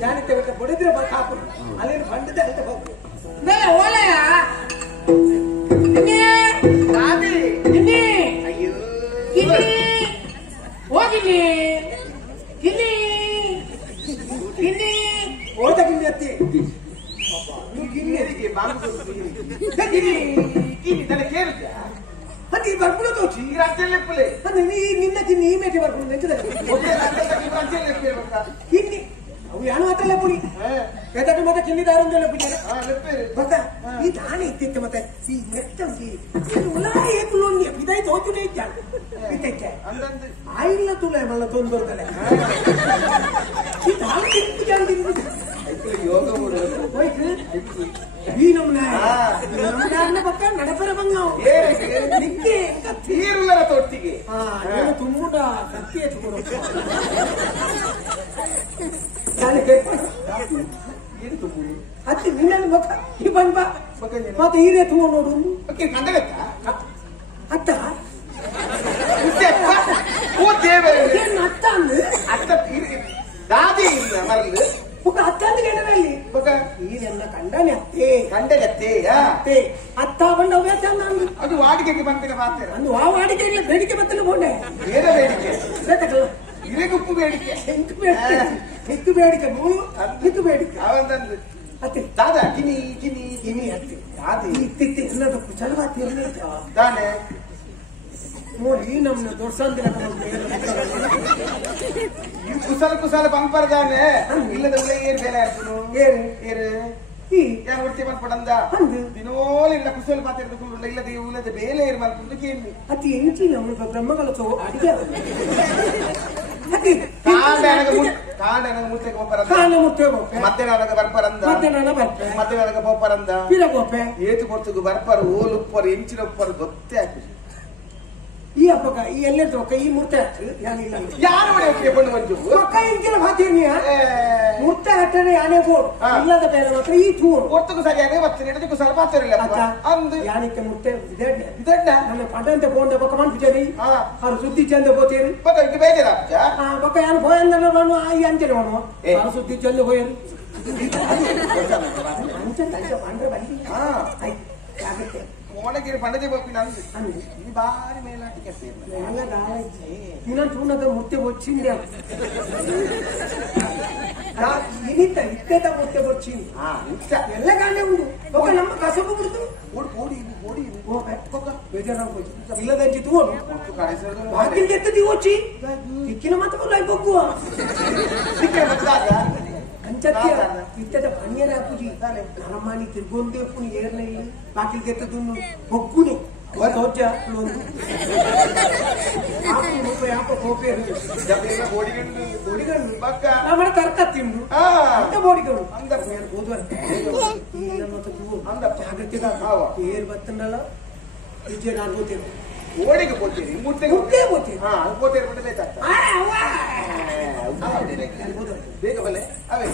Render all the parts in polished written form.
ಜಾನಿತೆ ಬಿಟ್ಟು ಹೊಡೆದ್ರೆ ಕಾಪು ಅಲ್ಲೇನು ಬಂದಿದ್ದೆ ಅಂತ ಹೋಗು ಓಲಯ ಅಯ್ಯೋ ಹೋಗಿನಿ ಗಿನ್ನಿ ಗಿನ್ನಿ ಹೋದ ಗಿನ್ನಿ ಅತ್ತಿ ಗಿನ್ನಿಗೆ ಬಾಂಬು ಗಿನ್ನಿ ಗಿನ್ನಿ ತಲೆ ಕೇಳಿದ್ದ ಅದು ಈ ಬರ್ಬಿಡು ತೋಚಿ ಈ ರಾಜ್ಯಲ್ಲೇ ಪುಲೆ ಅದು ನಿನ್ನ ಗಿನ್ನಿ ಈ ಮೇಟಿ ಬರ್ಬಿಡು ನೆಂಚಿದೆ ರಾಜ್ಯಲ್ಲೇ ಕೇಳ್ಬೇಕಾ ಗಿನ್ನಿ ಅವು ಯಾನು ಮಾತ್ರ ಪುಡಿ ಬೇಟಕ್ಕೆ ಮತ್ತೆ ಕಿನ್ನಿದಾರಂದೆಲ್ಲ ಪುಡಿ ಗೊತ್ತಾ ಈ ದಾಣಿ ಇತ್ತಿತ್ತು ಮತ್ತೆ ಈ ನೆಟ್ಟಂಗಿ ಉಲಾ ಏಕುಲೋನ್ಯ ಇದಾಯಿ ತೋಚುನೇ ಇದ್ದ ಇತ್ತಕ್ಕೆ ಆಯಿಲ್ಲ ತುಲೆ ಮಲ್ಲ ತೊಂದರ್ದಲೆ ಈ ದಾಣಿ ತಿಂಪು ಜಾಂದಿದ್ದು ಯೋಗ ಹೋಯ್ತು ಈ ನಮ್ಮನ್ನ ಪಕ್ಕ ನಡಪರ ಬಂಗ ನಿಕ್ಕೆ ತೀರುಲ್ಲರ ತೊಟ್ಟಿಗೆ నేను తుమ్ముడా కత్తి ఎత్తుకోడు ಅತ್ತಿ ನಿನ್ನ ಮಕ್ಕ ಈ ಬಂದ ಮತ್ತೆ ಹೀರೆ ತಗೊಂಡು ನೋಡು ಕಂಡಗತ್ತ ಅತ್ತ ಅತ್ತ ಅಂದು ಅತ್ತ ದಾದಿ ಇಲ್ಲ ಮರಲು ಅತ್ತ ಅಂದು ಕೇಳದಲ್ಲಿ ಈರೆಲ್ಲ ಕಂಡನೆ ಅತ್ತೆ ಕಂಡಗತ್ತೆ ಅತ್ತೆ ಅತ್ತ ಬಂದವೇ ಅಂದು ಅದು ವಾಡಿಕೆಗೆ ಬಂದಿನ ಮಾತ್ರ ಅಂದು ಆ ವಾಡಿಕೆಗೆ ಬೇಡಿಕೆ ಬತ್ತಲು ಕೊಂಡೆ ಬೇರೆ ಬೇಡಿಕೆ ಬೇಕಲ್ಲ ಇರೆಗುಪ್ಪು ಬೇಡಿಕೆ ಹಿಕ್ಕು ಬೇಡಿಕೆ ಹಿಕ್ಕು ಬೇಡಿಕೆ ಅವಂದಂದು ಅತ್ತೆ ದಾದಾ ಗಿನಿ ಗಿನಿ ಗಿನಿ ಅತ್ತೆ ದಾದಿ ಇತ್ತಿತ್ತಿ ಎಲ್ಲದಕ್ಕೂ ಚಲವಾತಿ ಇರಲಿಲ್ಲ ತಾನೆ ನೋಡಿ ನಮ್ಮನ್ನ ದೊಡ್ಸಂದಿರ ಕುಸಲ ಕುಸಲ ಬಂಪರ್ದಾನೆ ಇಲ್ಲದ ಉಳ್ಳೆ ಏನ್ ಬೇರೆ ಆಯ್ತು ಏರು ಏರು ಯಾರು ಹೊಡ್ತಿ ಬಂದ್ಪಡಂದ ದಿನೋಲಿ ಇಲ್ಲ ಕುಸಲ ಮಾತಾಡ್ಕೊಂಡು ಇಲ್ಲದ ಇಲ್ಲದ ಬೇಲೆ ಏರು ಮಾಡ್ಕೊಂಡು ಕೇಳಿ ಅತಿ ಎಂಚಿ ನಮ್ಮ ಬ್ರಹ್ಮಗಳ ಅಡಿಗೆ ಕಾಂಡನಗ ಮುಚ್ಚಕ್ಕೆ ಹೋಗ್ಬಾರಂದ ಕಾಲ ಮುಟ್ಟೇಗೋ ಮಧ್ಯಾಹ್ನ ಬರ್ಬಾರಂದ ಮಧ್ಯಾಹ್ನ ಹೋಗ್ಬಾರಂದ ಪಿರಗೋಪೆ ಏತು ಕೊಡ್ತಗು ಬರ್ಬಾರು ಓಲು ಉಪ್ಪರು ಎಂಚಿನ ಉಪ್ಪರು ಗೊತ್ತೇ ಆಗ್ತದೆ ಈ ಹಬ್ಬಕ್ಕ ಈ ಎಲ್ಲೆದ್ದು ಈ ಮೂರ್ತಿ ಯಾನಿಲ್ಲ ಯಾರು ಒಳ್ಳೆ ಬಂದು ಬಂದು ಮಕ್ಕ ಇಂಕಿನ ಭಾತಿರ್ನಿಯ ಮೂರ್ತಿ ಹಟ್ಟನೆ ಯಾನೇ ಬೋರ್ಡ್ ಇಲ್ಲದ ಬೇರೆ ಮಾತ್ರ ಈ ಚೂರು ಒತ್ತಗೂ ಸರಿಯಾಗಿ ಮತ್ತೆ ಹಿಡಿದಕ್ಕೂ ಸ್ವಲ್ಪ ಆಚರಿಲ್ಲ ಅಂದು ಯಾನಿಕ್ಕೆ ಮುತ್ತೆ ಇದಣ್ಣ ನನ್ನ ಪಂಡಂತೆ ಬೋಂಡ ಬಕ್ಕ ಮಾಡ್ಬಿಟ್ಟೇರಿ ಅವ್ರು ಸುದ್ದಿ ಚಂದ ಬೋತೀರಿ ಬಕ್ಕ ಇದು ಬೇಜಾರ ಬಕ್ಕ ಯಾನು ಹೋಯಂದಲ್ಲ ನಾನು ಈ ಅಂಚನೆ ಅವನು ಅವ್ರು ಸುದ್ದಿ ಚಂದ ಹೋಯರು ಅಂಚೆ ಪಂಡ್ರೆ ಬಂದಿ ಆಗುತ್ತೆ ಮೋಡಗಿರಿ ಪಂಡಜಿ ಬಪ್ಪಿನ ಅಂದು ಈ ಬಾರಿ ಮೇಲಾಟಿಕೆ ಇನ್ನೊಂದು ಚೂನದ ಮುತ್ತೆ వచ్చింది ಇನಿತ ಇತ್ತೆದ ಮುತ್ತೆ వచ్చింది ಎಲ್ಲ ಗಾಂಡೆ ಉಂಟು ಒಬ್ಬ ನಮ್ಮ ಕಸಬು ಬಿಡ್ತು ಓಡಿ ಬೇಜಾರಾಗ್ಬೋದು ಇಲ್ಲದಂಚಿ ತೂನು ಬಾಕಿಲ್ ಎತ್ತದಿ వచ్చి ಇಕ್ಕಿನ ಮತ್ತೆ ಲೈಫ್ ಹೋಗುವ ಅಂಚತ್ಯ ಇತ್ತದ ಪಣಿಯರ ಪೂಜಿ ನರಮಾನಿ ತಿರ್ಗೊಂದೇ ಪುನಿ ಏರ್ನಲ್ಲಿ ಬಾಕಿಲ್ ಎತ್ತದನ್ನು ಹೊಗ್ಗುನಿ ತೋಜ നമ്മുടെ തർക്കത്തിണ്ട് അന്റെ ബോഡികൾ ಜಾಗೃತಿగా ಏರ್ ಬತ್ತಂಡಲ್ಲ ವಿಜಯ ಆಗ್ಬೋತೇನೆ ಓಡಿಗೆ ಹೋಗ್ತೀರಿ ಮುಟ್ಟೆ ಹೋಗ್ತೇನೆ ಹೋಗ್ತೀರಿ ಬೇಗ ಬಲ್ಲೆ ಅವೇ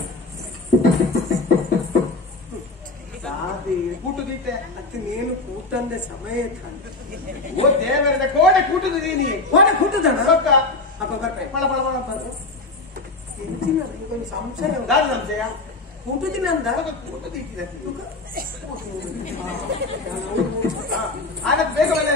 ಕೂಟುದೀತೆ ಅತ್ತೆ ನೀನು ಕೂಟಂದ ಸಮಯ ಓ ದೇವರದ ಕೋಡೆ ಕೂಟುದೀನಿ ಕೋಡೆ ಕೂಟುದಣ ಅಪ್ಪ ಬರ್ತೆ ಪಳ ಪಳ ಪಳ ಪಳ ಎಂಚಿನ ಇದೊಂದು ಸಂಶಯ ದಾದ ಸಂಶಯ ಕೂಟುದಿನ ಅಂದ ಕೂಟುದೀತಿದೆ ಆನಂದ್ ಬೇಗ ಬಲ್ಲೆ